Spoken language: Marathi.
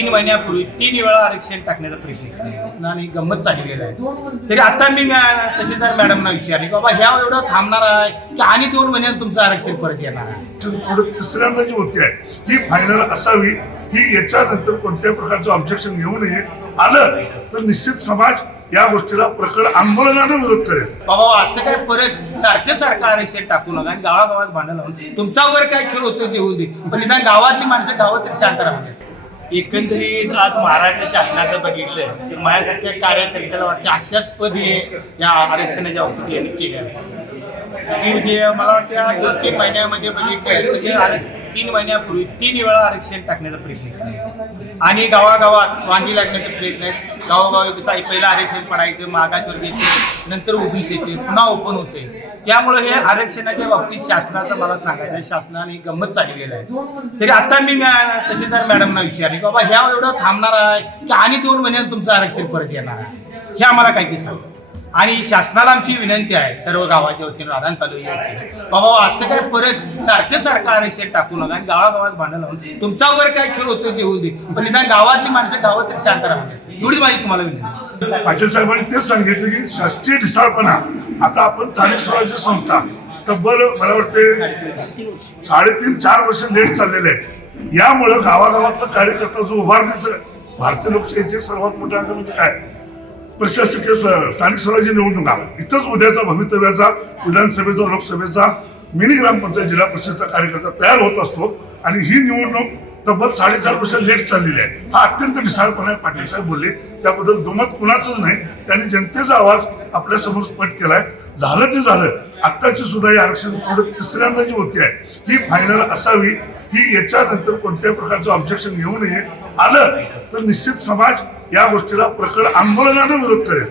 तीन महिन्यापूर्वी तीन वेळा आरक्षण टाकण्याचा प्रयत्न केला. आणि गंमत चाललेला आहे. तरी आता मी तहसीलदार मॅडमना विचारले की बाबा ह्या एवढं थांबणार आहे की आणि दोन महिन्यात तुमचं आरक्षण परत येणार आहे? तिसऱ्यांदा जी होती आहे. ही फायनल असावी ही याच्यानंतर कोणत्याही प्रकारचं ऑब्जेक्शन घेऊ नये. आलं तर निश्चित समाज या गोष्टीला प्रकट आंदोलनाने विरोध करेल. बाबा असं काय परत सारखं सारखं आरक्षण टाकू नका आणि गावागावात भांडण लावून तुमचा वगैरे काय खेळ होतो ते होऊ दे. पण निदान गावातली माणसं गावात तरी शांत राहतात एकंदरीत आज महाराष्ट्र शासनाचं बघितलं तर माझ्यासारख्या कार्यकर्त्याला वाटतं अशाच पदी या आरक्षणाच्या बाबतीत यांनी केल्या की म्हणजे मला वाटतं दोन तीन महिन्यामध्ये बघितलं म्हणजे आरक्षण तीन महिन्यापूर्वी तीन वेळा आरक्षण टाकण्याचा प्रयत्न केला. आणि गावागावात वांगी लागण्याचा प्रयत्न आहे गावागावात कसं पहिलं आरक्षण पडायचं मागासवर्गीय नंतर ओबीसी येते पुन्हा ओपन होते. त्यामुळे हे आरक्षणाच्या बाबतीत शासनाचं मला सांगायचं आहे, शासनाने गंमत चाललेलं आहे. तरी आता मी तहसीलदार मॅडमना विचारले बाबा ह्या एवढं थांबणार आहे की आणि दोन महिन्यात तुमचं आरक्षण परत येणार आहे? हे आम्हाला काहीतरी सांगतं सांगा. आणि शासनाला आमची विनंती आहे सर्व गावाच्या वतीने राधान तालुक्याच्या बाबा असं काय परत सारखं सारखं आरक्षण टाकू नका आणि गावागावात भांडण लावून तुमचा काय खेळ होतो ते होऊ दे. पण निदान गावातली माणसं गावात तरी शांत राहणार एवढी माहिती तुम्हाला विनंती पाटील साहेबांनी तेच सांगितलं की शास्त्रीय ढिसाळपणा. आता आपण स्थानिक स्वराज्य संस्था. तब्बल मला वाटते साडेतीन चार वर्ष लेट चाललेले आहेत. यामुळं गावागावातला कार्यकर्ता जो उभारण्याचं भारतीय लोकशाहीचे सर्वात मोठं अंग म्हणजे काय? प्रशासकीय स्थानिक स्वराज्य निवडणुका इथंच उद्याचा भवितव्याचा विधानसभेचा लोकसभेचा मिनी ग्रामपंचायत जिल्हा परिषदचा कार्यकर्ता तयार होत असतो आणि ही निवडणूक तब्बल साडेचार वर्ष लेट चाललेली आहे. हा अत्यंत निसाळपणे आहे पाटील साहेब बोलले. त्याबद्दल दुमत कुणाचंच नाही. त्यांनी जनतेचा आवाज आपल्यासमोर स्पष्ट केलाय. झालं ते झालं. आत्ताची सुद्धा ही आरक्षण सोडत तिसऱ्यांदा जी होती आहे ही फायनल असावी. ही याच्यानंतर कोणत्याही प्रकारचं ऑब्जेक्शन घेऊ नये. आलं तर निश्चित समाज या गोष्टीला प्रखर आंदोलनाने विरोध करेल.